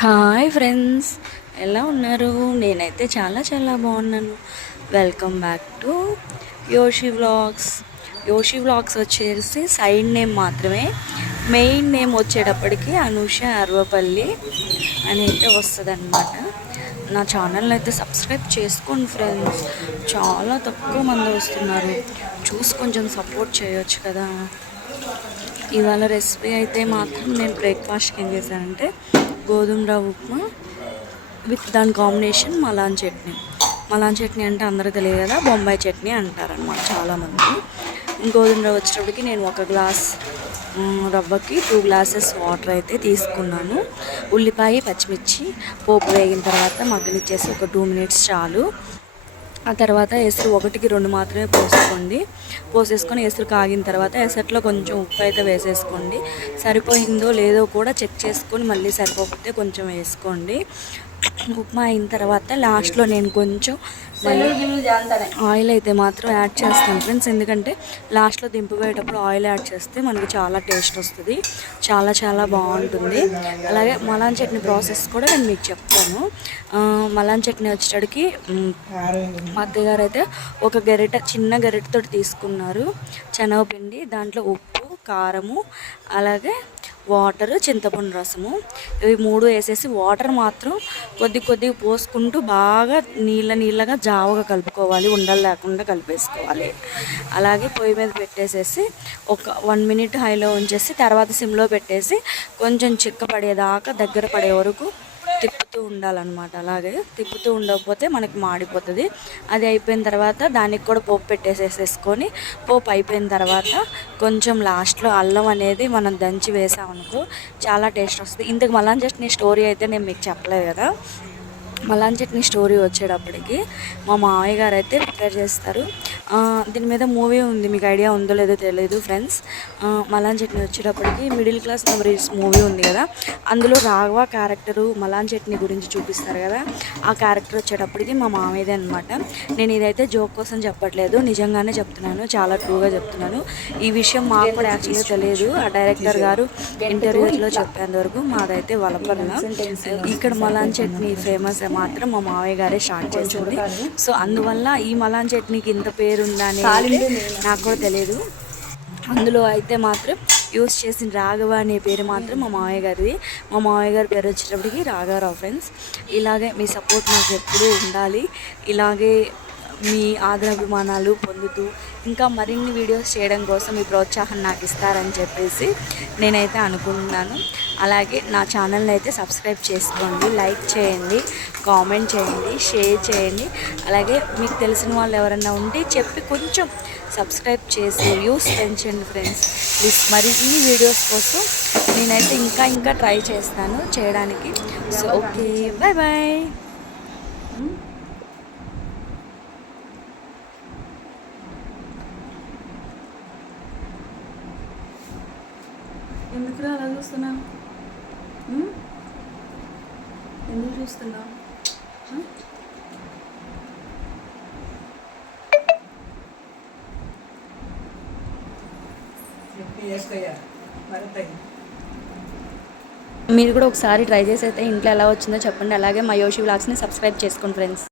Hi friends, ఎలా ఉన్నారు? నేనైతే చాలా బాగున్నాను. Welcome back to యోషి vlogs. యోషి vlogs వచ్చేసి సైడ్ నేమ్ మాత్రమే, మెయిన్ నేమ్ వచ్చేటప్పటికి అనూష అర్వపల్లి అని అయితే వస్తుంది అనమాట. నా ఛానల్ని అయితే సబ్స్క్రైబ్ చేసుకోండి ఫ్రెండ్స్. చాలా తక్కువ మంది వస్తున్నారు, చూసి కొంచెం సపోర్ట్ చేయొచ్చు కదా. ఇవాళ రెసిపీ అయితే మాత్రం నేను బ్రేక్ఫాస్ట్కి ఏం చేశానంటే గోధుమ రవ్వ ఉప్మా విత్ దాని combination Malan chutney. Malan chutney అంటే అందరికీ తెలియదు కదా, బొంబాయి చట్నీ అంటారనమాట చాలామంది. గోధుమ రవ్వ వచ్చేటప్పటికి నేను ఒక గ్లాస్ రవ్వకి 2 గ్లాసెస్ వాటర్ అయితే తీసుకున్నాను. ఉల్లిపాయ పచ్చిమిర్చి పోపు వేగిన తర్వాత మగ్గనిచ్చేసి ఒక 2 మినిట్స్ చాలు. ఆ తర్వాత ఎసురు 1కి 2 మాత్రమే పోసేసుకొని ఎసురు కాగిన తర్వాత ఎసట్లో కొంచెం ఉప్పు అయితే వేసేసుకోండి. సరిపోయిందో లేదో కూడా చెక్ చేసుకొని మళ్ళీ సరిపోకపోతే కొంచెం వేసుకోండి. ఉప్మా అయిన తర్వాత లాస్ట్లో నేను కొంచెం ఆయిల్ అయితే మాత్రం యాడ్ చేస్తాను ఫ్రెండ్స్. ఎందుకంటే లాస్ట్లో దింపిపోయేటప్పుడు ఆయిల్ యాడ్ చేస్తే మనకి చాలా టేస్ట్ వస్తుంది, చాలా బాగుంటుంది. అలాగే మలాన్ చట్నీ ప్రాసెస్ కూడా నేను మీకు చెప్తాను. మలాన్ చట్నీ వచ్చేటడికి మా అత్తగారు అయితే ఒక చిన్న గరిటెతో తీసుకున్నారు శనగపిండి, దాంట్లో ఉప్పు, కారము, అలాగే వాటరు, చింతపండు రసము, ఇవి 3 వేసేసి వాటర్ మాత్రం కొద్దిగా పోసుకుంటూ బాగా నీళ్ళగా జావగా కలుపుకోవాలి, ఉండలు లేకుండా కలిపేసుకోవాలి. అలాగే పొయ్యి మీద పెట్టేసేసి ఒక 1 మినిట్ హైలో ఉంచేసి తర్వాత సిమ్లో పెట్టేసి కొంచెం చిక్కపడేదాకా దగ్గర పడే వరకు తిప్పుతూ ఉండాలన్నమాట. అలాగే తిప్పుతూ ఉండకపోతే మనకి మాడిపోతుంది. అది అయిపోయిన తర్వాత దానికి కూడా పోపు పెట్టేసేసుకొని, పోపు అయిపోయిన తర్వాత కొంచెం లాస్ట్లో అల్లం అనేది మనం దంచి వేసామనుకో చాలా టేస్ట్ వస్తుంది. ఇంతకు మలాన్ చట్నీ స్టోరీ అయితే నేను మీకు చెప్పలేదు కదా. మలాన్ చట్నీ స్టోరీ వచ్చేటప్పటికి మా మామయ్య గారు అయితే ప్రిపేర్ చేస్తారు. దీని మీద మూవీ ఉంది, మీకు ఐడియా ఉందో లేదో తెలియదు ఫ్రెండ్స్. మలాన్ చట్నీ వచ్చేటప్పటికి మిడిల్ క్లాస్ మెమరీస్ మూవీ ఉంది కదా, అందులో రాఘవ క్యారెక్టరు మలాన్ చట్నీ గురించి చూపిస్తారు కదా. ఆ క్యారెక్టర్ వచ్చేటప్పటికి మా మామయ్యదే అనమాట. నేను ఇదైతే జోక్ కోసం చెప్పట్లేదు, నిజంగానే చెప్తున్నాను, చాలా ట్రూగా చెప్తున్నాను. ఈ విషయం మాకు కూడా యాక్చువల్గా తెలియదు. ఆ డైరెక్టర్ గారు ఇంటర్వ్యూలో చెప్పేంత వరకు మాదైతే వలపల్ల. ఇక్కడ మలాన్ చట్నీ ఫేమస్ మాత్రం మా మావయ్య గారే స్టార్ట్ చేసింది. సో అందువల్ల ఈ మలాన్ చట్నీకి ఇంత పేరు ఉందా అనేది నాకు కూడా తెలియదు. అందులో అయితే మాత్రం యూస్ చేసిన రాఘవ అనే పేరు మాత్రం మా మావయ్య గారిది. మా మావయ్య గారి పేరు వచ్చేటప్పటికి రాఘవరావు ఫ్రెండ్స్. ఇలాగే మీ సపోర్ట్ నాకు ఎప్పుడూ ఉండాలి. ఇలాగే మీ ఆదరాభిమానాలు పొందుతూ ఇంకా మరిన్ని వీడియోస్ చేయడం కోసం మీ ప్రోత్సాహం నాకు ఇస్తారని చెప్పేసి నేనైతే అనుకుంటున్నాను. అలాగే నా ఛానల్ని అయితే సబ్స్క్రైబ్ చేసుకోండి, లైక్ చేయండి, కామెంట్ చేయండి, షేర్ చేయండి. అలాగే మీకు తెలిసిన వాళ్ళు ఎవరైనా ఉంటే చెప్పి కొంచెం సబ్స్క్రైబ్ చేసి వ్యూస్ పెంచండి ఫ్రెండ్స్ ప్లీజ్. మరిన్ని వీడియోస్ కోసం నేనైతే ఇంకా ట్రై చేస్తాను చేయడానికి. So okay, bye. ఎందుకురా అలా చూస్తున్నా? ఎందుకు చూస్తున్నా? మీరు కూడా ఒకసారి ట్రై చేసి అయితే ఇంట్లో ఎలా వచ్చిందో చెప్పండి. అలాగే మా యోషి వ్లాగ్స్ని సబ్స్క్రైబ్ చేసుకోండి ఫ్రెండ్స్.